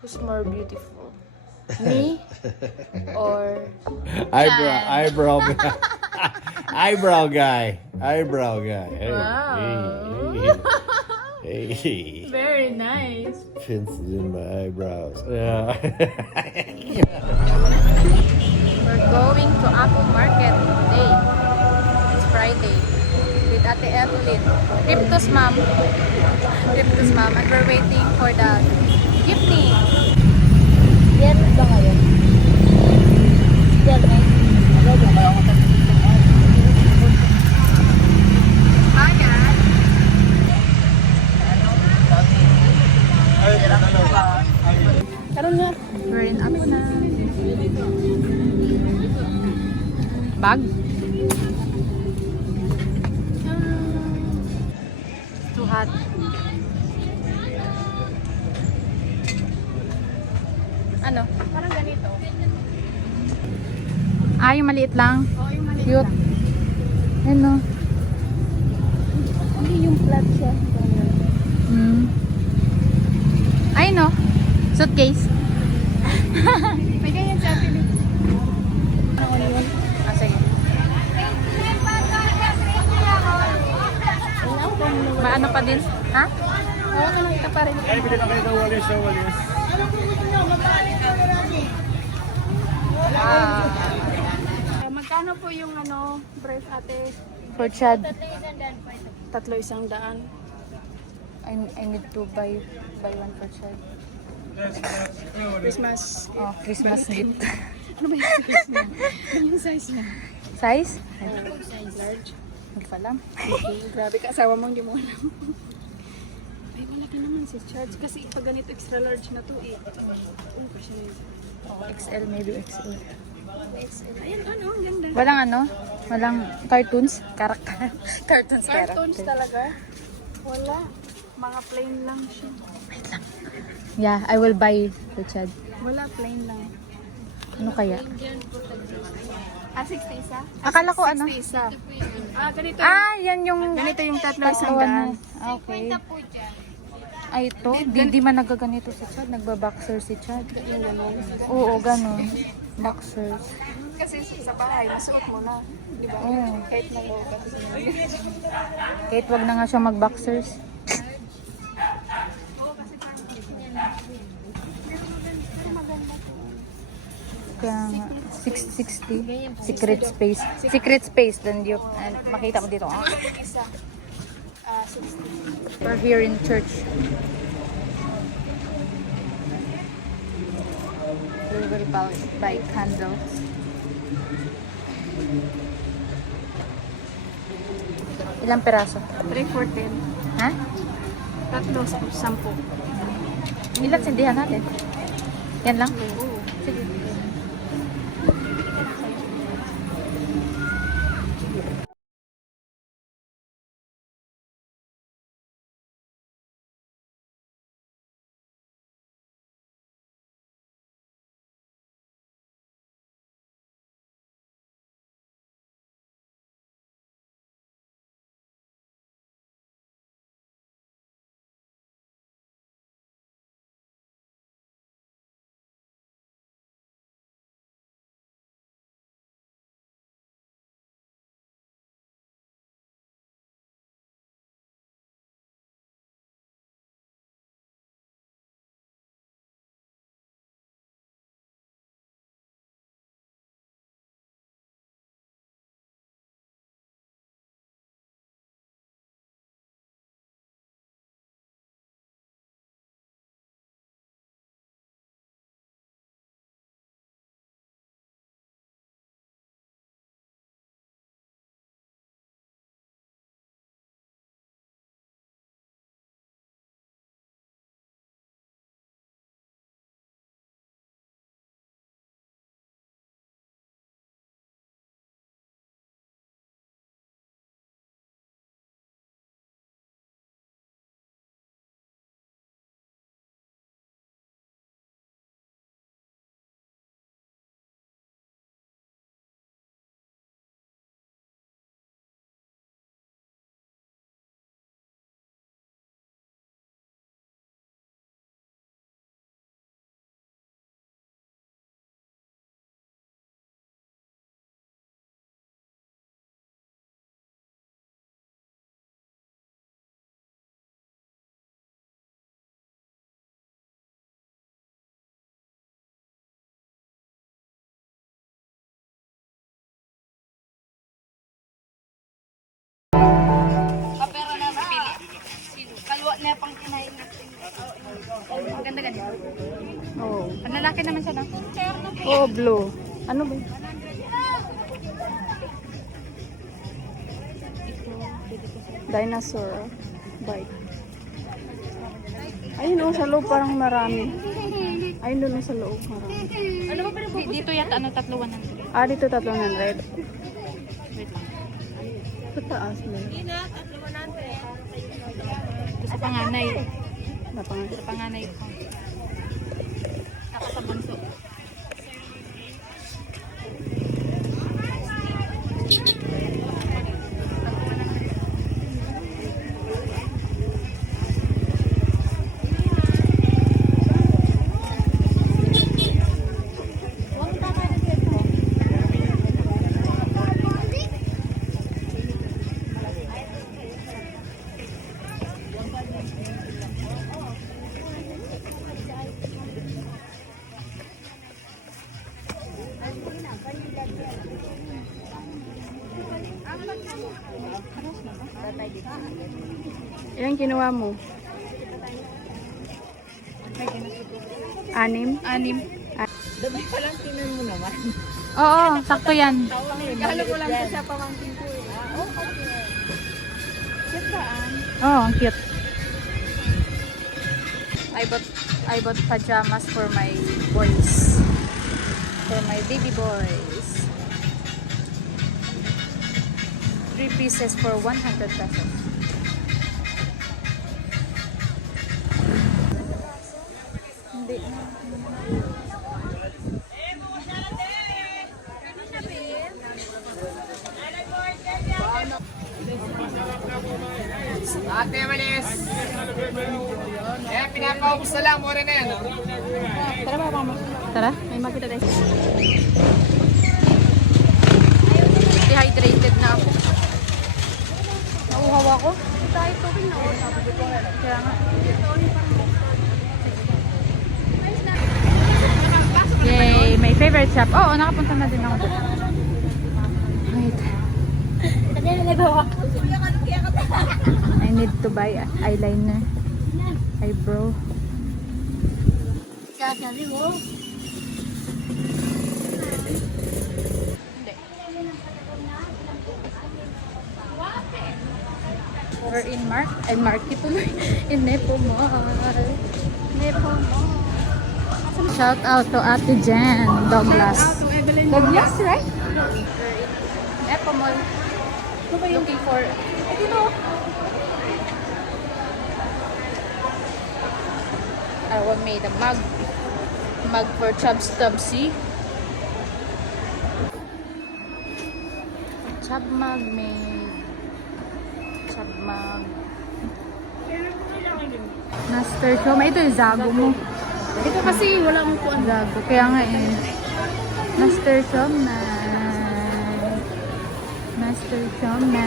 Who's more beautiful? Me or Eyebrow guy. Eyebrow guy. Hey, Wow. hey, hey. Very nice. Pencils in my eyebrows. Yeah. We're going to Apple Market today. It's Friday. With Ate Evelyn. Cryptos mom. Cryptos mom. And we're waiting for the gifting. Yan ba ngayon? Yan na. Karon nga. We're in Apo na. Bag? It's too hot. Ano? Parang ganito. Ah, yung maliit lang? Oo, yung maliit Cute. lang. Ano? Hindi yung flat siya. Ay, no. Suitcase. May ganyan sa atin. Ano yun? Ah, sige. Maano pa din? Ha? Oo, nakita pa rin. Ay, bilhin na kayo ng walis. Ah, Magkano po yung brief ate? for Chad. 300. I need to buy one for Chad. Christmas. Oh, Christmas gift. Ano ba yung size niya? Ano yung size niya? Size? Large. Hindi pa alam. Okay, grabe ka. Asawa mo hindi mo alam. Ay, malaki naman si Charge. Kasi pag ganito extra large na to eh. Oo, kasi na yun. Oh, XL, maybe XL. Ayan, ang ganda. Walang ano? Walang cartoons? Karakter? Cartoons, Cartoons character. talaga? Wala. Mga plain lang siya. Yeah, I will buy for Chad. Wala, plain lang. Ano kaya? 60 isa? Akala ko ano? 60 isa. Ganito. Ah, yan yung... Ganito yung tatlo Tatlo, isang ano. daan. Okay. Ay, ito. Di man nagaganito si Chad. Nagbaboxer si Chad. Yung gano'n. Oo, ganun. Boxers. Kasi sa bahay, masuot mo na. Di ba? Oo. Kahit na low ka. Kahit wag na nga siya mag-boxers. Kaya nga, 660. Secret space. Secret space. Then you, and makita mo dito. Ah. Isa. 60. We're here in church. We will buy candles. Ilang peraso? 3 for 10. Ha? Tatlo, 10. Ilang sindihan natin? Yan lang? Oo. Sige. Maganda ganyan. Oo. Panlalaki naman siya, no? Oo, blue. Ano ba yun? Dinosaur bike. Ayun oh, sa loob parang marami. Ayun doon sa loob marami. Ano ba dito yata, ano, 3,100. Ah, dito 300. Wait lang. Sa taas na. Ito sa panganay. Napangan. Sa panganay ko. Ako sa bunso. Ilang kinuha mo? 6? 6. Dami pa lang tinan mo naman. Oo, sakto yan. Kalo ko lang sa pamangkin ko eh. Oh, ang cute. I bought pajamas for my boys. For my baby boys. 3 pieces for 100 pesos. Hindi. Ate Manis! Eh, pinapaubos na lang. Mura na yan. Oh. Tara ba, mama? Tara. May makita tayo. Dehydrated na ako. Nauhaw ako. Tayo tubig na ako. Kaya nga. Yay! My favorite shop. Oo, nakapunta na din ako. Wait. I need to buy eyeliner. Eyebrow. We're in Market tuloy. In Nepo Mall. Nepo Mall. Shout out to Ate Jen Douglas. Douglas, right? We're in Nepo Mall. Looking for... I don't know. I made a mug. Mug for Chubs Tubsy. Chub mug made. Chub mug. Master Shom. Ito yung Zago mo. Ito kasi wala mong kuwan. Zago. Kaya nga eh. Master Shom na. Master Shom na.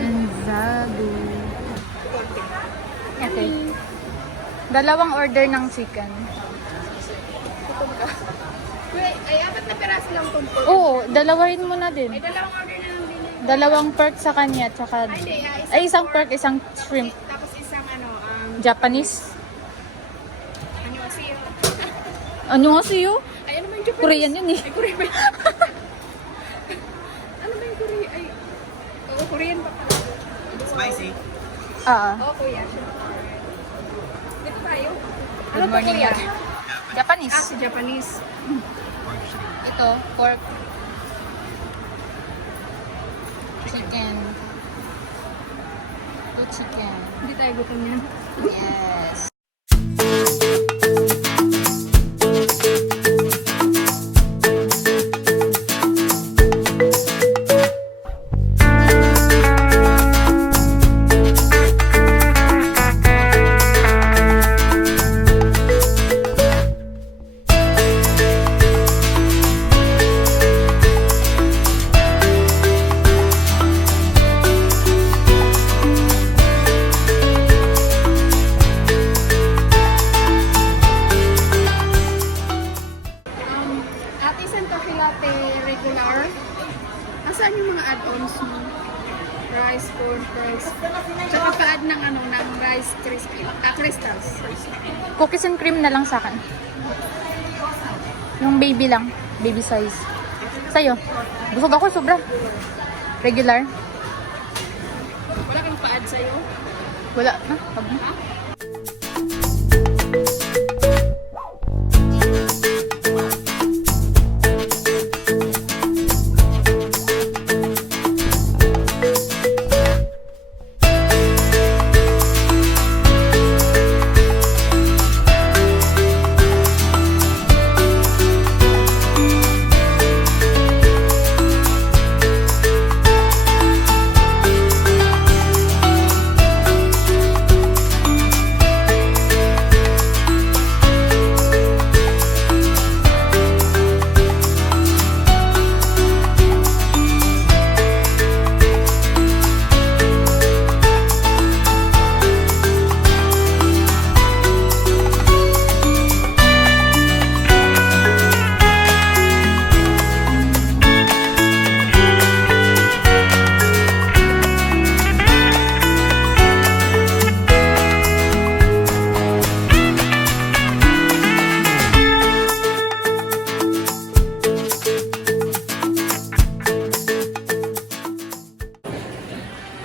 And Zago. Okay. Dalawang order ng chicken. Ay, apat na peraso lang itong pork. Oo, dalawahin mo na din. Ay, dalawang order na lang din. Dalawang perk sa kanya, tsaka... Ay, isang perk, isang shrimp. Tapos isang Japanese. ano kasi yun. Ano nga sa'yo? Ay, ano ba yung Japanese? Korean yun eh. Ay, Korean ba yun? Ano ba yung Korean? Ay, oo, Korean pa pala. Spicy. Oo, kuya. Dito tayo. Ano Good to, morning, kuya? Ate. Japanese. Si Japanese. Ito, pork. Chicken. Ito, chicken. Hindi tayo gutom yan. Yes. rice, corn fries. Tsaka pa-add ng ano, ng rice crispy. Crystals. Cookies and cream na lang sa akin. Yung baby lang. Baby size. Sa'yo? Busog ako, sobra. Regular? Wala kang pa-add sa'yo? Wala na. Wag na.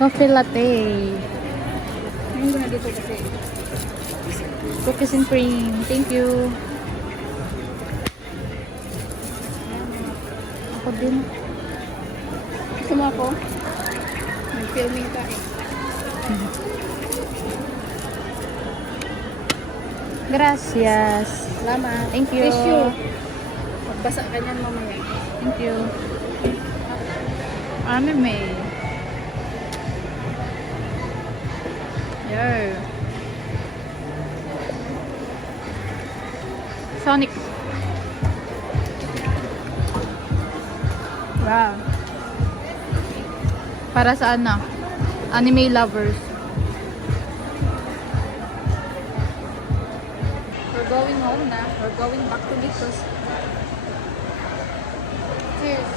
Coffee latte. Ngayon ko na dito kasi. Cookies and cream. Thank you. Ako din. Gusto mo ako? Nag-filming ka eh. Gracias. Salamat. Thank you. Tissue. Pagbasa ka niyan mamaya. Thank you. Anime. Yo. Sonic. Wow. Para saan na? Anime lovers. We're going home na. We're going back to Litos. Cheers.